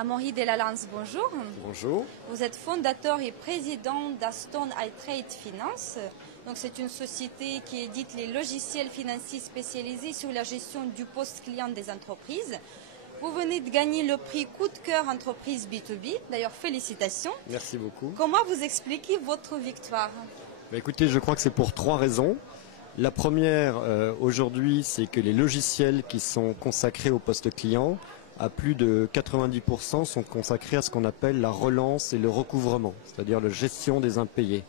Amaury Delalance, bonjour. Bonjour. Vous êtes fondateur et président d'Aston iTrade Finance. Donc c'est une société qui édite les logiciels financiers spécialisés sur la gestion du poste client des entreprises. Vous venez de gagner le prix Coup de cœur entreprise B2B. D'ailleurs, félicitations. Merci beaucoup. Comment vous expliquez votre victoire? Écoutez, je crois que c'est pour 3 raisons. La première, aujourd'hui, c'est que les logiciels qui sont consacrés au poste client, à plus de 90% sont consacrés à ce qu'on appelle la relance et le recouvrement, c'est-à-dire la gestion des impayés.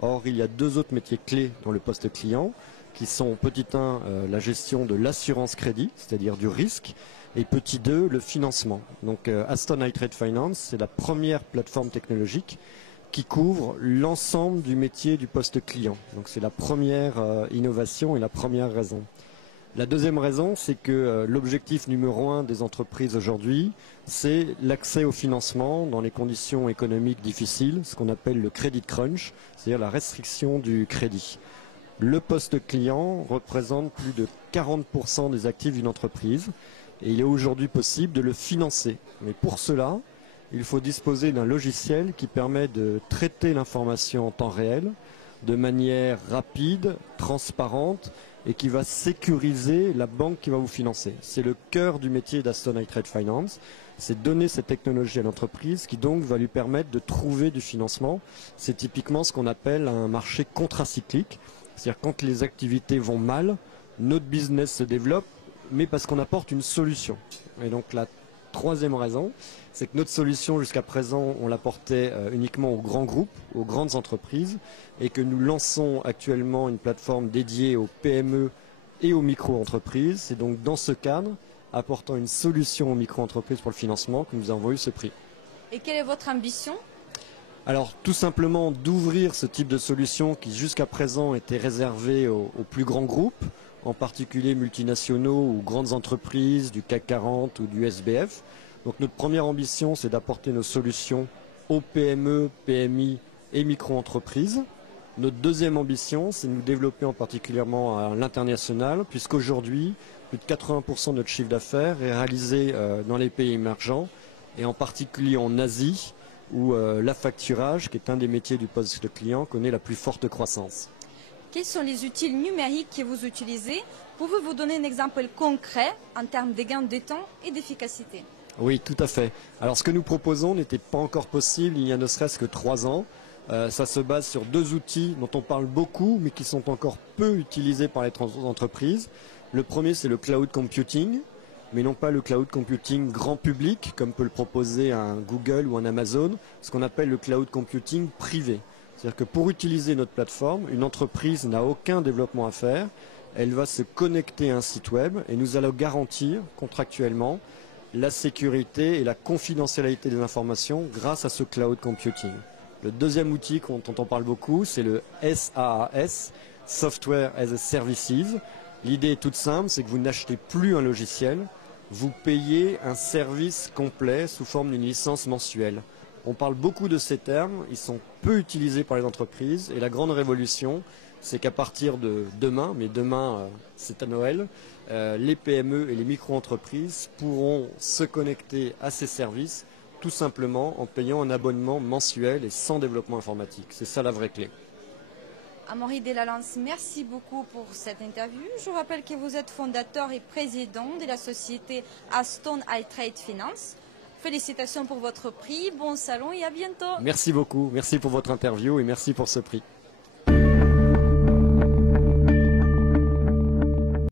Or, il y a 2 autres métiers clés dans le poste client, qui sont petit 1, la gestion de l'assurance crédit, c'est-à-dire du risque, et petit 2, le financement. Donc Aston iTrade Finance, c'est la première plateforme technologique qui couvre l'ensemble du métier du poste client. Donc c'est la première innovation et la première raison. La deuxième raison, c'est que l'objectif numéro 1 des entreprises aujourd'hui, c'est l'accès au financement dans les conditions économiques difficiles, ce qu'on appelle le credit crunch, c'est-à-dire la restriction du crédit. Le poste client représente plus de 40% des actifs d'une entreprise et il est aujourd'hui possible de le financer. Mais pour cela, il faut disposer d'un logiciel qui permet de traiter l'information en temps réel, de manière rapide, transparente, et qui va sécuriser la banque qui va vous financer. C'est le cœur du métier d'Aston iTrade Finance, c'est donner cette technologie à l'entreprise qui donc va lui permettre de trouver du financement. C'est typiquement ce qu'on appelle un marché contracyclique, c'est-à-dire quand les activités vont mal, notre business se développe, mais parce qu'on apporte une solution. Et donc la troisième raison, c'est que notre solution jusqu'à présent, on l'apportait uniquement aux grands groupes, aux grandes entreprises, et que nous lançons actuellement une plateforme dédiée aux PME et aux micro-entreprises. C'est donc dans ce cadre, apportant une solution aux micro-entreprises pour le financement, que nous avons eu ce prix. Et quelle est votre ambition? Alors tout simplement d'ouvrir ce type de solution qui jusqu'à présent était réservé aux plus grands groupes, en particulier multinationaux ou grandes entreprises du CAC 40 ou du SBF. Donc notre première ambition, c'est d'apporter nos solutions aux PME, PMI et micro-entreprises. Notre deuxième ambition, c'est de nous développer en particulièrement à l'international, puisqu'aujourd'hui, plus de 80% de notre chiffre d'affaires est réalisé dans les pays émergents, et en particulier en Asie, où l'affacturage, qui est un des métiers du poste client, connaît la plus forte croissance. Quels sont les outils numériques que vous utilisez? Pouvez-vous donner un exemple concret en termes de gains de temps et d'efficacité? Oui, tout à fait. Alors ce que nous proposons n'était pas encore possible il y a ne serait-ce que 3 ans. Ça se base sur 2 outils dont on parle beaucoup, mais qui sont encore peu utilisés par les entreprises. Le premier, c'est le cloud computing, mais non pas le cloud computing grand public, comme peut le proposer un Google ou un Amazon, ce qu'on appelle le cloud computing privé. C'est-à-dire que pour utiliser notre plateforme, une entreprise n'a aucun développement à faire. Elle va se connecter à un site web et nous allons garantir contractuellement la sécurité et la confidentialité des informations grâce à ce cloud computing. Le deuxième outil dont on parle beaucoup, c'est le SaaS, Software as a Services. L'idée est toute simple, c'est que vous n'achetez plus un logiciel, vous payez un service complet sous forme d'une licence mensuelle. On parle beaucoup de ces termes, ils sont peu utilisés par les entreprises et la grande révolution, c'est qu'à partir de demain, mais demain c'est à Noël, les PME et les micro-entreprises pourront se connecter à ces services tout simplement en payant un abonnement mensuel et sans développement informatique. C'est ça la vraie clé. Amaury Delalance, merci beaucoup pour cette interview. Je vous rappelle que vous êtes fondateur et président de la société Aston iTrade Finance. Félicitations pour votre prix, bon salon et à bientôt. Merci beaucoup, merci pour votre interview et merci pour ce prix.